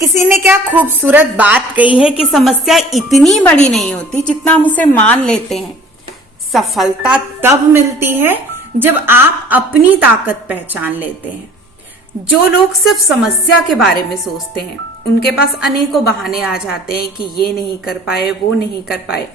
किसी ने क्या खूबसूरत बात कही है कि समस्या इतनी बड़ी नहीं होती जितना हम उसे मान लेते हैं। सफलता तब मिलती है जब आप अपनी ताकत पहचान लेते हैं। जो लोग सिर्फ समस्या के बारे में सोचते हैं उनके पास अनेकों बहाने आ जाते हैं कि ये नहीं कर पाए, वो नहीं कर पाए।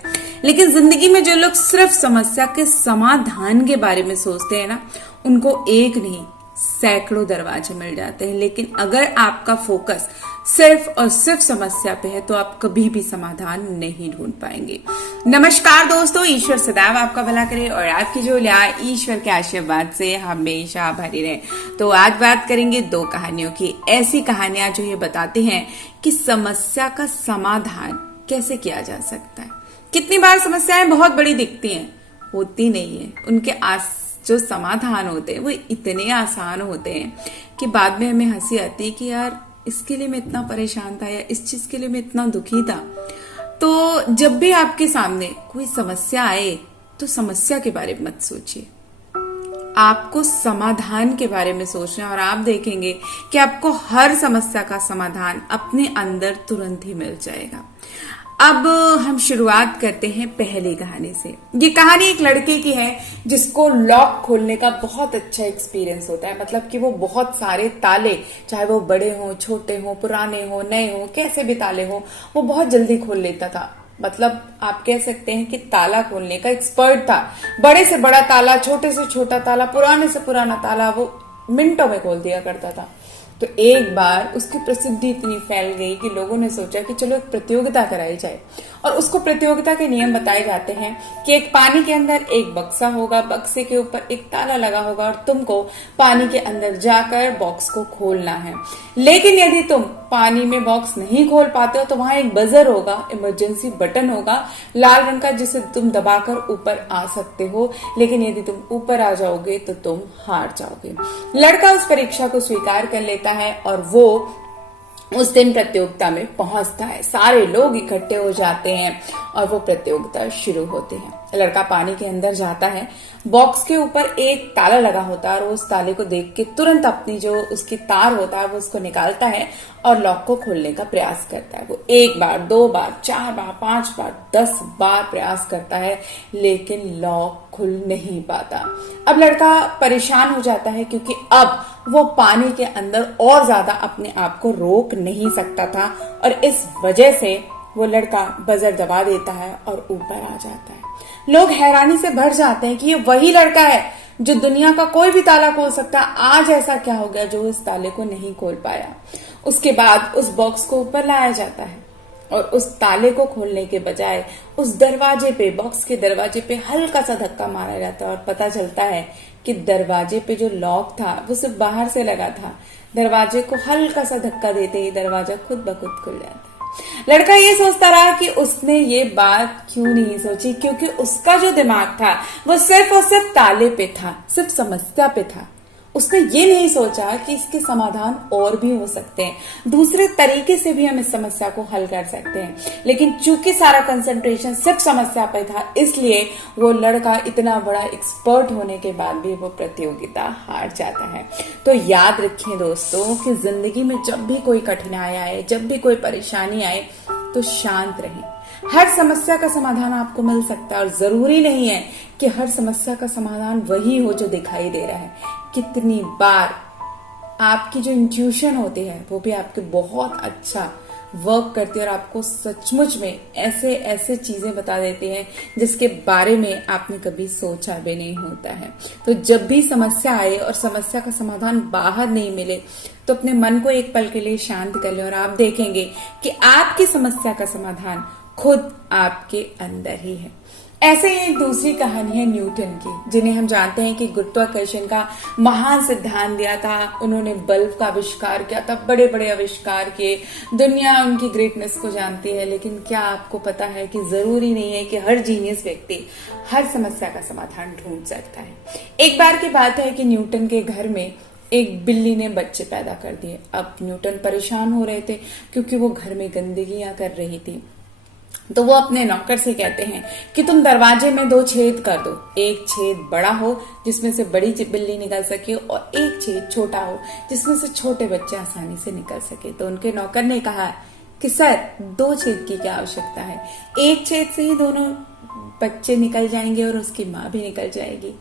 लेकिन जिंदगी में जो लोग सिर्फ समस्या के समाधान के बारे में सोचते हैं ना, उनको एक नहीं सैकड़ों दरवाजे मिल जाते हैं। लेकिन अगर आपका फोकस सिर्फ और सिर्फ समस्या पे है तो आप कभी भी समाधान नहीं ढूंढ पाएंगे। नमस्कार दोस्तों, ईश्वर सदैव आपका भला करे और आपकी झोलियां ईश्वर के आशीर्वाद से हमेशा भरी रहे। तो आज बात करेंगे दो कहानियों की, ऐसी कहानियां जो ये बताती हैं कि समस्या का समाधान कैसे किया जा सकता है। कितनी बार समस्याएं बहुत बड़ी दिखती हैं, होती नहीं है। उनके जो समाधान होते हैं वो इतने आसान होते हैं कि बाद में हमें हंसी आती है कि यार इसके लिए मैं इतना परेशान था या इस चीज के लिए मैं इतना दुखी था। तो जब भी आपके सामने कोई समस्या आए तो समस्या के बारे में मत सोचिए, आपको समाधान के बारे में सोचना है और आप देखेंगे कि आपको हर समस्या का समाधान अपने अंदर तुरंत ही मिल जाएगा। अब हम शुरुआत करते हैं पहली कहानी से। ये कहानी एक लड़के की है जिसको लॉक खोलने का बहुत अच्छा एक्सपीरियंस होता है। मतलब कि वो बहुत सारे ताले, चाहे वो बड़े हों, छोटे हों, पुराने हों, नए हों, कैसे भी ताले हों, वो बहुत जल्दी खोल लेता था। मतलब आप कह सकते हैं कि ताला खोलने का एक्सपर्ट था। बड़े से बड़ा ताला, छोटे से छोटा ताला, पुराने से पुराना ताला वो मिनटों में खोल दिया करता था। तो एक बार उसकी प्रसिद्धि इतनी फैल गई कि लोगों ने सोचा कि चलो एक प्रतियोगिता कराई जाए। और उसको प्रतियोगिता के नियम बताए जाते हैं कि एक पानी के अंदर एक बक्सा होगा, बक्से के ऊपर एक ताला लगा होगा और तुमको पानी के अंदर जाकर बॉक्स को खोलना है। लेकिन यदि तुम पानी में बॉक्स नहीं खोल पाते हो तो वहां एक बजर होगा, इमरजेंसी बटन होगा लाल रंग का, जिसे तुम दबाकर ऊपर आ सकते हो। लेकिन यदि तुम ऊपर आ जाओगे तो तुम हार जाओगे। लड़का उस परीक्षा को स्वीकार कर लेता है और वो उस दिन प्रतियोगिता में पहुंचता है। सारे लोग इकट्ठे हो जाते हैं और वो प्रतियोगिता शुरू होते हैं। लड़का पानी के अंदर जाता है, बॉक्स के ऊपर एक ताला लगा होता है और उस ताले को देख के तुरंत अपनी जो उसकी तार होता है वो उसको निकालता है और लॉक को खोलने का प्रयास करता है। वो एक बार, दो बार, 4 बार, 5 बार, 10 बार प्रयास करता है, लेकिन लॉक खुल नहीं पाता। अब लड़का परेशान हो जाता है क्योंकि अब वो पानी के अंदर और ज्यादा अपने आप को रोक नहीं सकता था और इस वजह से वो लड़का बजर दबा देता है और ऊपर आ जाता है। लोग हैरानी से भर जाते हैं कि ये वही लड़का है जो दुनिया का कोई भी ताला खोल सकता है। आज ऐसा क्या हो गया जो इस ताले को नहीं खोल पाया। उसके बाद उस बॉक्स को ऊपर लाया जाता है और उस ताले को खोलने के बजाय उस दरवाजे पे, बॉक्स के दरवाजे पे हल्का सा धक्का मारा जाता है और पता चलता है कि दरवाजे पे जो लॉक था वो सिर्फ बाहर से लगा था। दरवाजे को हल्का सा धक्का देते ही दरवाजा खुद ब खुद खुल जाता है। लड़का ये सोचता रहा कि उसने ये बात क्यों नहीं सोची, क्योंकि उसका जो दिमाग था वो सिर्फ और सिर्फ ताले पे था, सिर्फ समस्या पे था। उसने ये नहीं सोचा कि इसके समाधान और भी हो सकते हैं, दूसरे तरीके से भी हम इस समस्या को हल कर सकते हैं। लेकिन चूंकि सारा कंसंट्रेशन सिर्फ समस्या पे था, इसलिए वो लड़का इतना बड़ा एक्सपर्ट होने के बाद भी वो प्रतियोगिता हार जाता है। तो याद रखिए दोस्तों कि जिंदगी में जब भी कोई कठिनाई आए, जब भी कोई परेशानी आए तो शांत रहें। हर समस्या का समाधान आपको मिल सकता है और जरूरी नहीं है कि हर समस्या का समाधान वही हो जो दिखाई दे रहा है। कितनी बार आपकी जो इंट्यूशन होती है वो भी आपके बहुत अच्छा वर्क करती है और आपको सचमुच में ऐसे ऐसे चीजें बता देती हैं जिसके बारे में आपने कभी सोचा भी नहीं होता है। तो जब भी समस्या आए और समस्या का समाधान बाहर नहीं मिले तो अपने मन को एक पल के लिए शांत कर लें और आप देखेंगे कि आपकी समस्या का समाधान खुद आपके अंदर ही है। ऐसे ही एक दूसरी कहानी है न्यूटन की, जिन्हें हम जानते हैं कि गुरुत्वाकर्षण का महान सिद्धांत दिया था। उन्होंने बल्ब का आविष्कार किया था, बड़े बड़े आविष्कार किए, दुनिया उनकी ग्रेटनेस को जानती है। लेकिन क्या आपको पता है कि जरूरी नहीं है कि हर जीनियस व्यक्ति हर समस्या का समाधान ढूंढ सकता है। एक बार की बात है कि न्यूटन के घर में एक बिल्ली ने बच्चे पैदा कर दिए। अब न्यूटन परेशान हो रहे थे क्योंकि वो घर में गंदगियां कर रही थी। तो वो अपने नौकर से कहते हैं कि तुम दरवाजे में 2 छेद कर दो, एक छेद बड़ा हो जिसमें से बड़ी बिल्ली निकल सके और एक छेद छोटा हो जिसमें से छोटे बच्चे आसानी से निकल सके। तो उनके नौकर ने कहा कि सर 2 छेद की क्या आवश्यकता है, एक छेद से ही दोनों बच्चे निकल जाएंगे और उसकी माँ भी निकल जाएगी।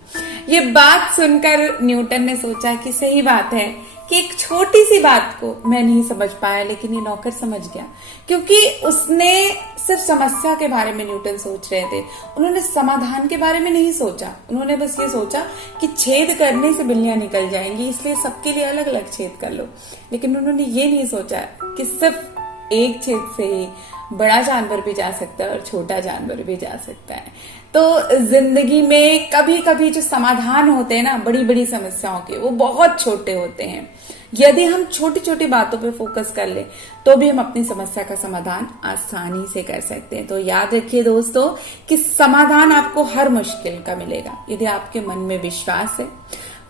ये बात सुनकर न्यूटन ने सोचा कि सही बात है कि एक छोटी सी बात को मैं नहीं समझ पाया, लेकिन ये नौकर समझ गया, क्योंकि उसने सिर्फ समस्या के बारे में न्यूटन सोच रहे थे, उन्होंने समाधान के बारे में नहीं सोचा। उन्होंने बस ये सोचा कि छेद करने से बिल्लियां निकल जाएंगी, इसलिए सबके लिए अलग अलग छेद कर लो। लेकिन उन्होंने ये नहीं सोचा कि सिर्फ एक छेद से ही बड़ा जानवर भी जा सकता है और छोटा जानवर भी जा सकता है। तो जिंदगी में कभी कभी जो समाधान होते हैं ना बड़ी बड़ी समस्याओं के, वो बहुत छोटे होते हैं। यदि हम छोटी छोटी बातों पे फोकस कर ले तो भी हम अपनी समस्या का समाधान आसानी से कर सकते हैं। तो याद रखिए दोस्तों कि समाधान आपको हर मुश्किल का मिलेगा यदि आपके मन में विश्वास है।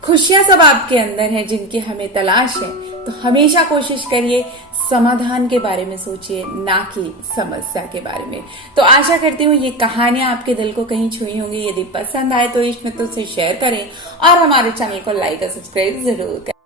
खुशियां सब आपके अंदर हैं जिनकी हमें तलाश है। तो हमेशा कोशिश करिए समाधान के बारे में सोचिए, ना कि समस्या के बारे में। तो आशा करती हूँ ये कहानियां आपके दिल को कहीं छुई होंगी। यदि पसंद आए तो इष्ट मित्रों से शेयर करें और हमारे चैनल को लाइक और सब्सक्राइब जरूर करें।